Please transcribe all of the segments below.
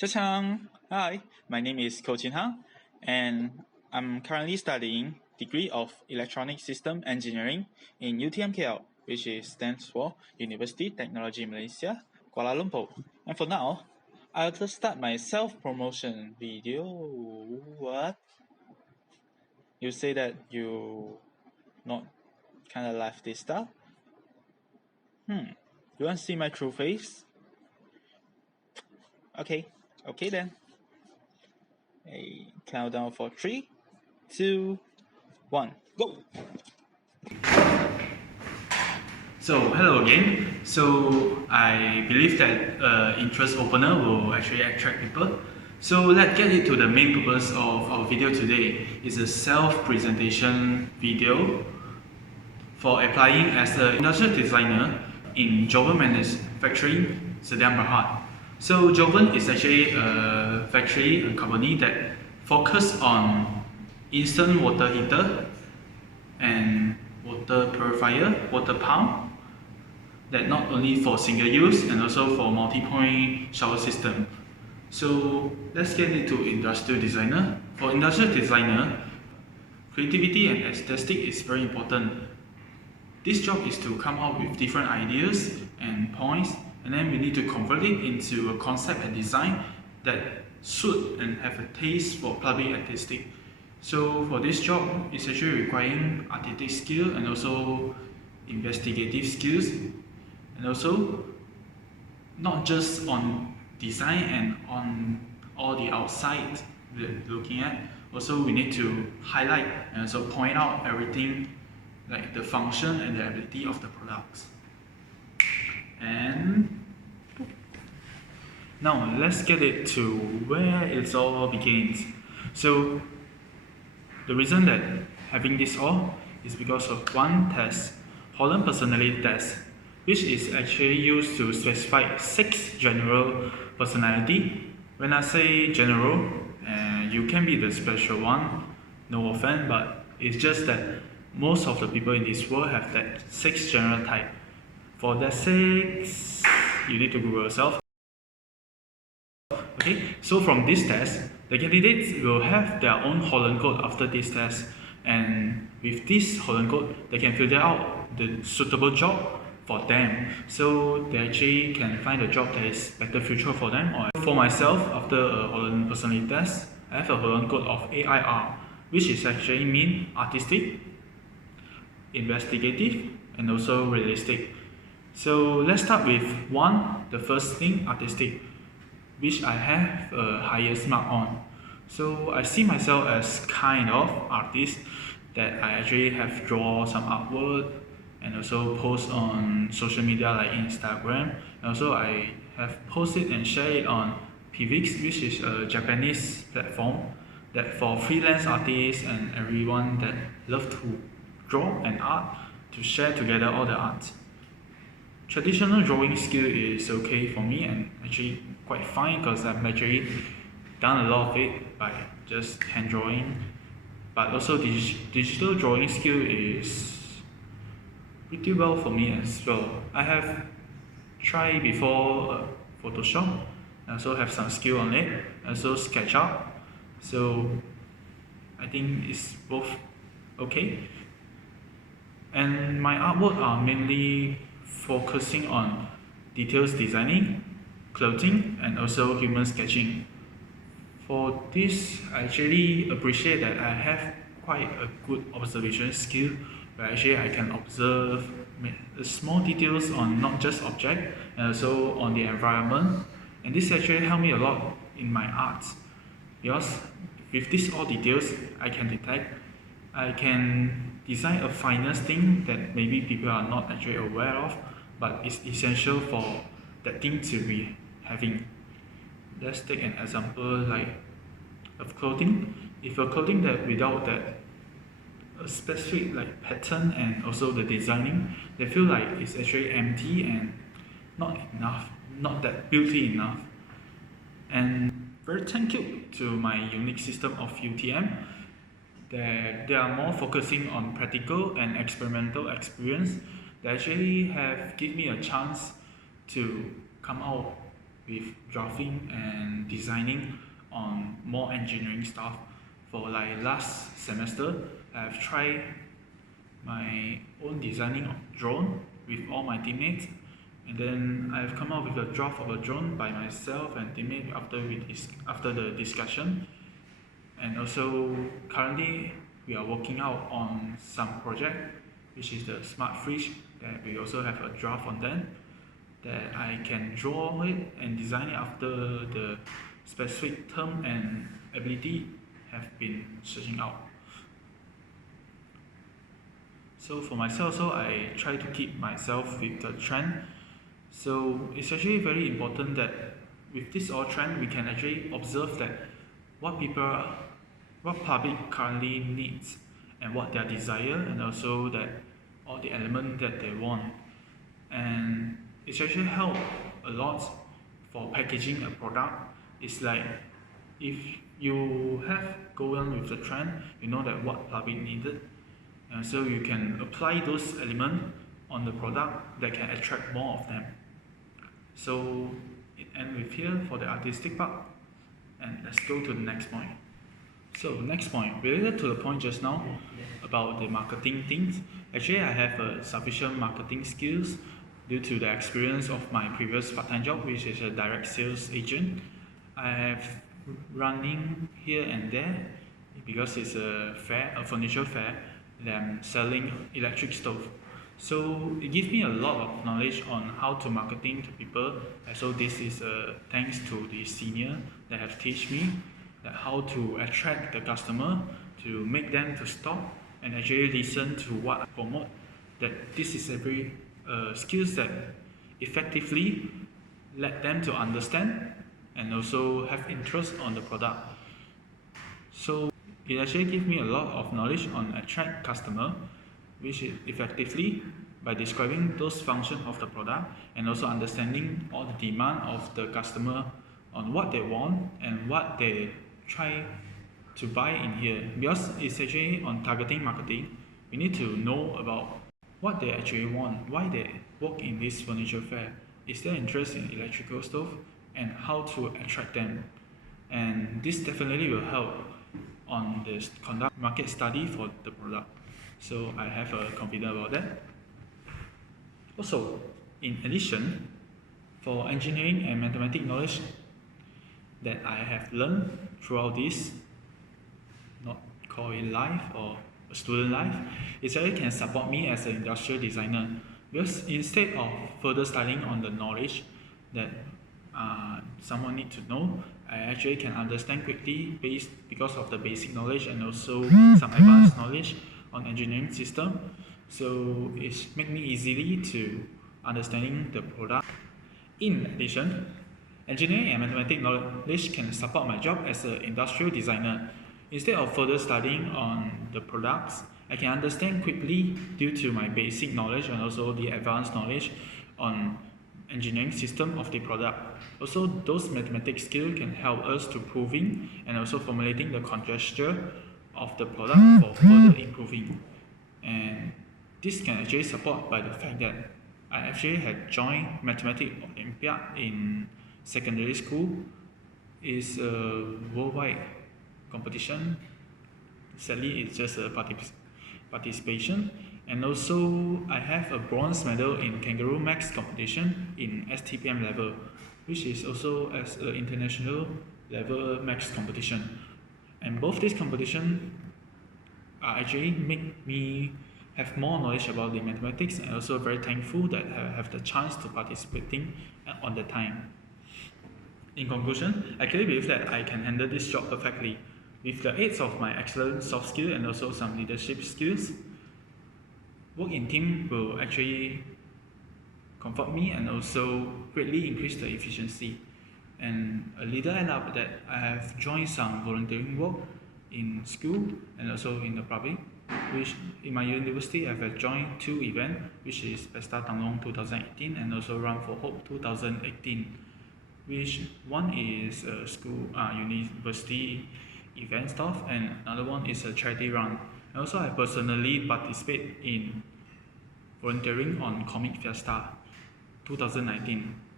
Chang. Hi, my name is Ko Chin Hang, and I'm currently studying degree of Electronic System Engineering in UTMKL, which stands for University Technology Malaysia, Kuala Lumpur. And for now, I'll just start my self-promotion video. What? You say that you not kind of like this stuff? You want to see my true face? Okay then. A countdown for 3, 2, 1, go! So hello again. So I believe that interest opener will actually attract people. So let's get into the main purpose of our video today. It's a self-presentation video for applying as an industrial designer in Joven Manufacturing, Sdn Berhad. So Joven is actually a factory, a company that focuses on instant water heater and water purifier, water pump, that not only for single use and also for multi-point shower system. So let's get into industrial designer. For industrial designer, creativity and aesthetic is very important. This job is to come up with different ideas and points, and then we need to convert it into a concept and design that suit and have a taste for public artistic. So for this job, it's actually requiring artistic skill and also investigative skills, and also not just on design and on all the outside we're looking at. Also, we need to highlight and also point out everything like the function and the ability of the products. And now let's get it to where it all begins. So the reason that having this all is because of one test, Holland personality test, which is actually used to specify 6 general personality. When I say general, you can be the special one, no offense, but it's just that most of the people in this world have that 6 general type. For that 6, you need to Google yourself. Okay, so from this test, the candidates will have their own Holland code after this test, and with this Holland code, they can filter out the suitable job for them, so they actually can find a job that is better future for them. Or for myself, after a Holland personality test, I have a Holland code of AIR, which is actually mean artistic, investigative, and also realistic. So let's start with the first thing, artistic, which I have a highest mark on. So I see myself as kind of artist that I actually have draw some artwork and also post on social media like Instagram. And also I have posted and shared it on Pivix, which is a Japanese platform that for freelance artists and everyone that love to draw and art to share together all the art. Traditional drawing skill is okay for me and actually quite fine because I've actually done a lot of it by just hand drawing. But also digital drawing skill is pretty well for me as well. I have tried before Photoshop. I also have some skill on it. Also SketchUp. So I think it's both okay. And my artwork are mainly focusing on details designing, clothing, and also human sketching. For this, I actually appreciate that I have quite a good observation skill, where actually I can observe small details on not just object, and also on the environment. And this actually helped me a lot in my art, because with these all details I can detect, I can design a finest thing that maybe people are not actually aware of, but it's essential for that thing to be having. Let's take an example like of clothing. If your clothing that without that a specific like pattern and also the designing, they feel like it's actually empty and not enough, not that beauty enough. And very thank you to my unique system of UTM. They are more focusing on practical and experimental experience. They actually have given me a chance to come out with drafting and designing on more engineering stuff. For like last semester, I've tried my own designing of drone with all my teammates, and then I've come up with a draft of a drone by myself and teammate after the discussion. And also currently we are working out on some project, which is the smart fridge, that we also have a draft on that I can draw it and design it after the specific term and ability have been searching out. So for myself, I try to keep myself with the trend. So it's actually very important that with this all trend, we can actually observe that what public currently needs and what their desire, and also that all the element that they want. And it's actually help a lot for packaging a product. It's like if you have go on with the trend, you know that what public needed, and so you can apply those elements on the product that can attract more of them. So it ends with here for the artistic part, and let's go to the next point. So next point, related to the point just now about the marketing things, actually I have sufficient marketing skills due to the experience of my previous part-time job, which is a direct sales agent. I have running here and there because it's a furniture fair that I'm selling electric stove. So it gives me a lot of knowledge on how to marketing to people. And so this is thanks to the senior that have teach me that how to attract the customer, to make them to stop and actually listen to what I promote. That this is a very skills that effectively let them to understand and also have interest on the product. So it actually gives me a lot of knowledge on attract customer, which is effectively by describing those functions of the product and also understanding all the demand of the customer on what they want and what they try to buy in here. Because it's actually on targeting marketing, we need to know about what they actually want, why they work in this furniture fair, is their interest in electrical stove, and how to attract them. And this definitely will help on this conduct market study for the product. So I have a confidence about that. Also, in addition, for engineering and mathematics knowledge that I have learned throughout this, not call it life or a student life, it actually can support me as an industrial designer. Because instead of further studying on the knowledge that someone needs to know, I actually can understand quickly because of the basic knowledge and also some advanced knowledge on engineering system. So it's make me easily to understanding the product. In addition, engineering and mathematics knowledge can support my job as an industrial designer. Instead of further studying on the products, I can understand quickly due to my basic knowledge and also the advanced knowledge on engineering system of the product. Also, those mathematics skills can help us to proving and also formulating the conjecture of the product for further improving. And this can actually support by the fact that I actually had joined Mathematics Olympiad in secondary school. It's a worldwide competition. Sadly, it's just a participation. And also, I have a bronze medal in kangaroo max competition in STPM level, which is also as an international level max competition. And both these competitions actually make me have more knowledge about the mathematics, and also very thankful that I have the chance to participating on the time. In conclusion, I clearly believe that I can handle this job perfectly with the aids of my excellent soft skills and also some leadership skills. Work in team will actually comfort me and also greatly increase the efficiency. And a leader end up that I have joined some volunteering work in school and also in the public, which in my university I have joined 2 events, which is Pesta Tanglong 2018 and also Run for Hope 2018, which one is a school university event stuff and another one is a charity run. And also I personally participate in volunteering on Comic Fiesta 2019.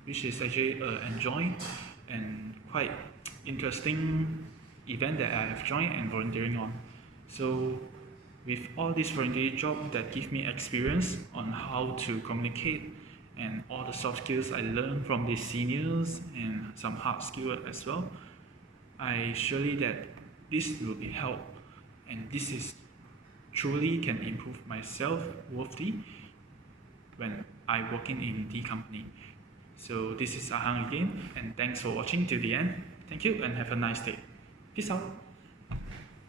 which is actually enjoying and quite interesting event that I have joined and volunteering on. So with all this voluntary job that give me experience on how to communicate and all the soft skills I learned from the seniors and some hard skills as well, I surely that this will be help, and this is truly can improve myself worthily when I working in the company. So this is Ahang again, and thanks for watching till the end. Thank you and have a nice day. Peace out.